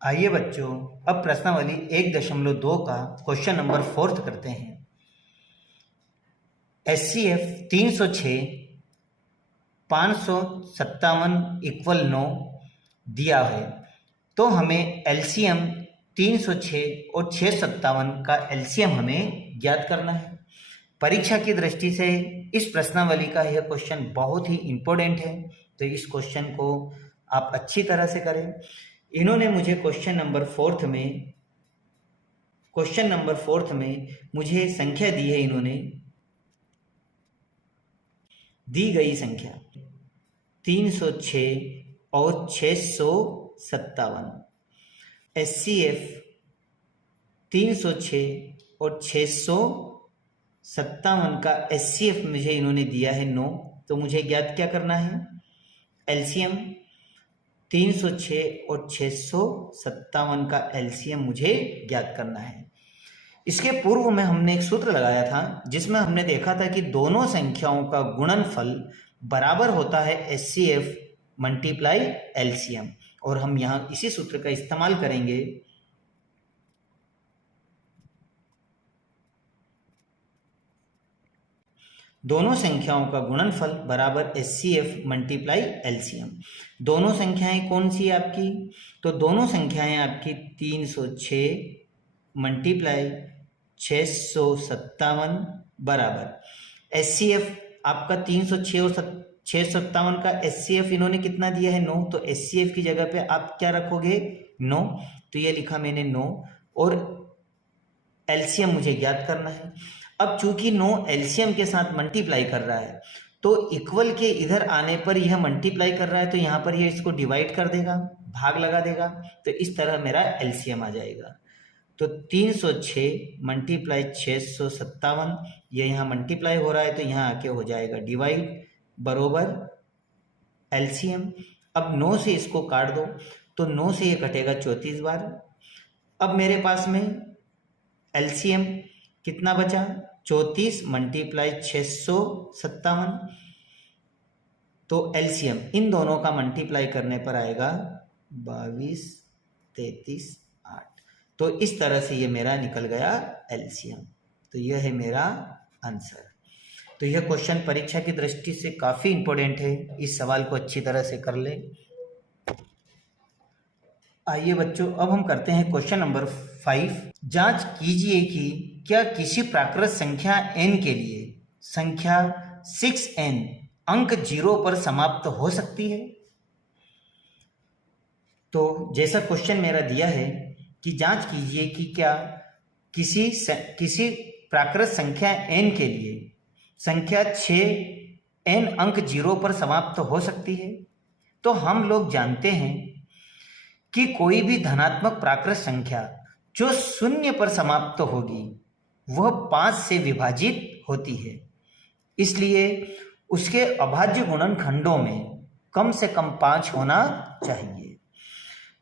आइए बच्चों, अब प्रश्नावली 1.2 का क्वेश्चन नंबर 4 करते हैं। HCF 306 557 = 9 दिया है, तो हमें LCM 306 और 657 का LCM हमें ज्ञात करना है। परीक्षा की दृष्टि से इस प्रश्नावली का यह क्वेश्चन बहुत ही इम्पोर्टेंट है, तो इस क्वेश्चन को आप अच्छी तरह से करें। इन्होंने मुझे क्वेश्चन नंबर 4 में मुझे संख्या दी है। इन्होंने दी गई संख्या 306 और 657। HCF 306 और 657 का HCF मुझे इन्होंने दिया है 9, तो मुझे ज्ञात क्या करना है? LCM 306 और 657 का LCM मुझे ज्ञात करना है। इसके पूर्व में हमने एक सूत्र लगाया था जिसमें हमने देखा था कि दोनों संख्याओं का गुणनफल बराबर होता है HCF मल्टीप्लाई LCM, और हम यहाँ इसी सूत्र का इस्तेमाल करेंगे। दोनों संख्याओं का गुणनफल बराबर HCF मल्टीप्लाई LCM। दोनों संख्याएं कौन सी है आपकी? तो दोनों संख्याएं आपकी 306 मल्टीप्लाई 657 बराबर HCF आपका 306 और 657 का HCF इन्होंने कितना दिया है? 9। तो HCF की जगह पे आप क्या रखोगे? 9। तो ये लिखा मैंने 9, और LCM मुझे ज्ञात करना है। अब चूंकि 9 LCM के साथ मल्टीप्लाई कर रहा है, तो इक्वल के इधर आने पर यह मल्टीप्लाई कर रहा है, तो यहाँ पर यह इसको डिवाइड कर देगा, भाग लगा देगा, तो इस तरह मेरा LCM आ जाएगा। तो 306 मल्टीप्लाई 657, ये यहाँ मल्टीप्लाई हो रहा है तो यहाँ आके हो जाएगा डिवाइड, बरोबर LCM। अब 9 से इसको काट दो, तो 9 से ये कटेगा 34 बार। अब मेरे पास में LCM कितना बचा? 34 मल्टीप्लाई 657। तो LCM इन दोनों का मल्टीप्लाई करने पर आएगा 22, 33, 8। तो इस तरह से ये मेरा निकल गया LCM। तो यह है मेरा आंसर। तो यह क्वेश्चन परीक्षा की दृष्टि से काफ़ी इंपॉर्टेंट है, इस सवाल को अच्छी तरह से कर ले। आइए बच्चों, अब हम करते हैं क्वेश्चन नंबर 5। जांच कीजिए कि क्या किसी प्राकृत संख्या n के लिए संख्या 6n अंक 0 पर समाप्त हो सकती है। तो जैसा क्वेश्चन मेरा दिया है कि जांच कीजिए कि क्या किसी प्राकृत संख्या n के लिए संख्या 6n अंक 0 पर समाप्त हो सकती है। तो हम लोग जानते हैं कि कोई भी धनात्मक प्राकृत संख्या जो 0 पर समाप्त होगी वह 5 से विभाजित होती है, इसलिए उसके अभाज्य गुणनखंडों में कम से कम 5 होना चाहिए।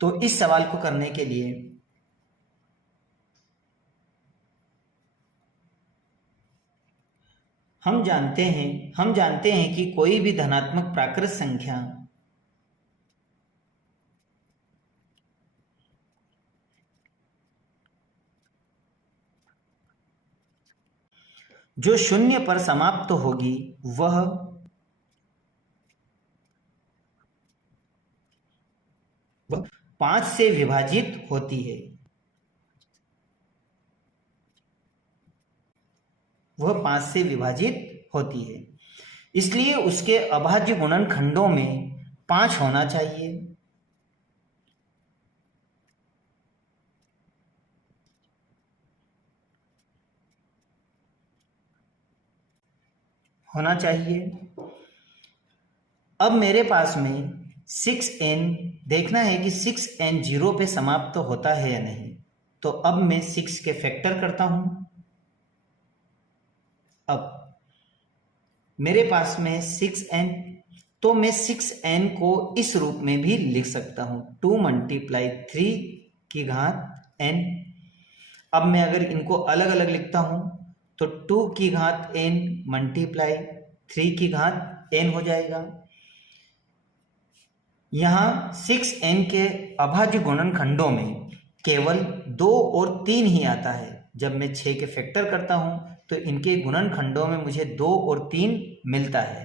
तो इस सवाल को करने के लिए हम जानते हैं कि कोई भी धनात्मक प्राकृत संख्या जो 0 पर समाप्त होगी वह 5 से विभाजित होती है। वह 5 से विभाजित होती है, इसलिए उसके अभाज्य गुणनखंडों में 5 होना चाहिए। अब मेरे पास में 6n देखना है कि 6n 0 पे समाप्त होता है या नहीं। तो अब मैं 6 के फैक्टर करता हूं। अब मेरे पास में 6n, तो मैं 6n को इस रूप में भी लिख सकता हूं, 2 मल्टीप्लाई 3 की घात n। अब मैं अगर इनको अलग अलग लिखता हूं तो 2 की घात n मल्टीप्लाई 3 की घात n हो जाएगा। यहाँ 6n के अभाज्य गुणनखंडों में केवल 2 और 3 ही आता है। जब मैं 6 के फैक्टर करता हूं तो इनके गुणनखंडों में मुझे 2 और 3 मिलता है।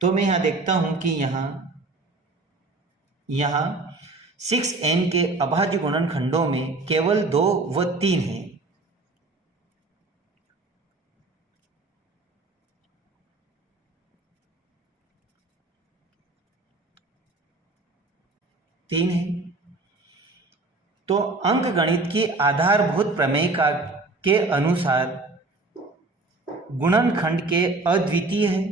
तो मैं यहाँ देखता हूं कि यहाँ 6n के अभाज्य गुणनखंडों में केवल 2 व 3 है। तो अंकगणित की आधारभूत प्रमेय के अनुसार गुणनखंड के अद्वितीय है।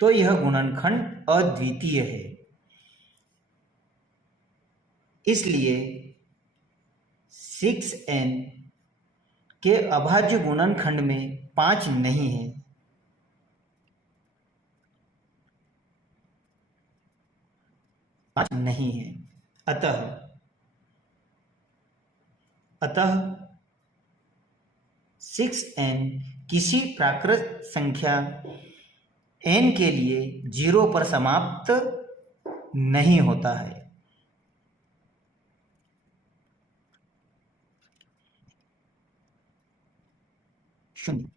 तो यह गुणनखंड अद्वितीय है, इसलिए 6n के अभाज्य गुणनखंड में 5 नहीं है। अतः 6n किसी प्राकृत संख्या n के लिए 0 पर समाप्त नहीं होता है। शून्य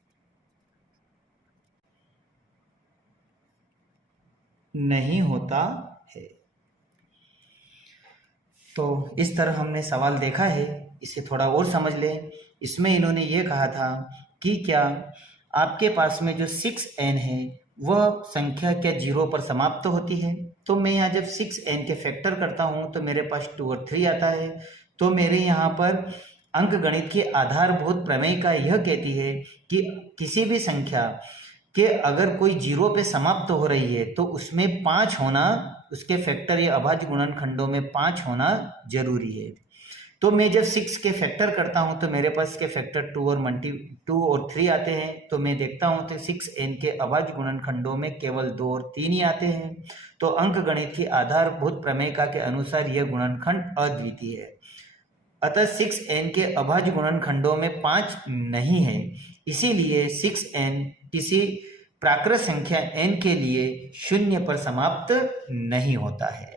नहीं होता है। तो इस तरह हमने सवाल देखा है, इसे थोड़ा और समझ लें। इसमें इन्होंने ये कहा था कि क्या आपके पास में जो 6n है वह संख्या क्या 0 पर समाप्त होती है। तो मैं यहाँ जब 6n के फैक्टर करता हूँ तो मेरे पास 2 और 3 आता है। तो मेरे यहाँ पर अंकगणित की आधारभूत प्रमेय का यह कहती है कि किसी भी संख्या के अगर कोई 0 पे समाप्त हो रही है तो उसमें 5 होना, उसके फैक्टर या अभाज्य गुणनखंडों में 5 होना जरूरी है। तो मैं जब 6 के फैक्टर करता हूं तो मेरे पास के फैक्टर 2 और 3 आते हैं। तो मैं देखता हूं तो 6n के अभाज्य गुणनखंडों में केवल 2 और 3 ही आते हैं। तो अंकगणित की आधारभूत प्रमेय के अनुसार यह गुणनखंड अद्वितीय है। अतः 6n के अभाज्य गुणनखंडों में 5 नहीं है, इसीलिए 6n किसी प्राकृत संख्या n के लिए 0 पर समाप्त नहीं होता है।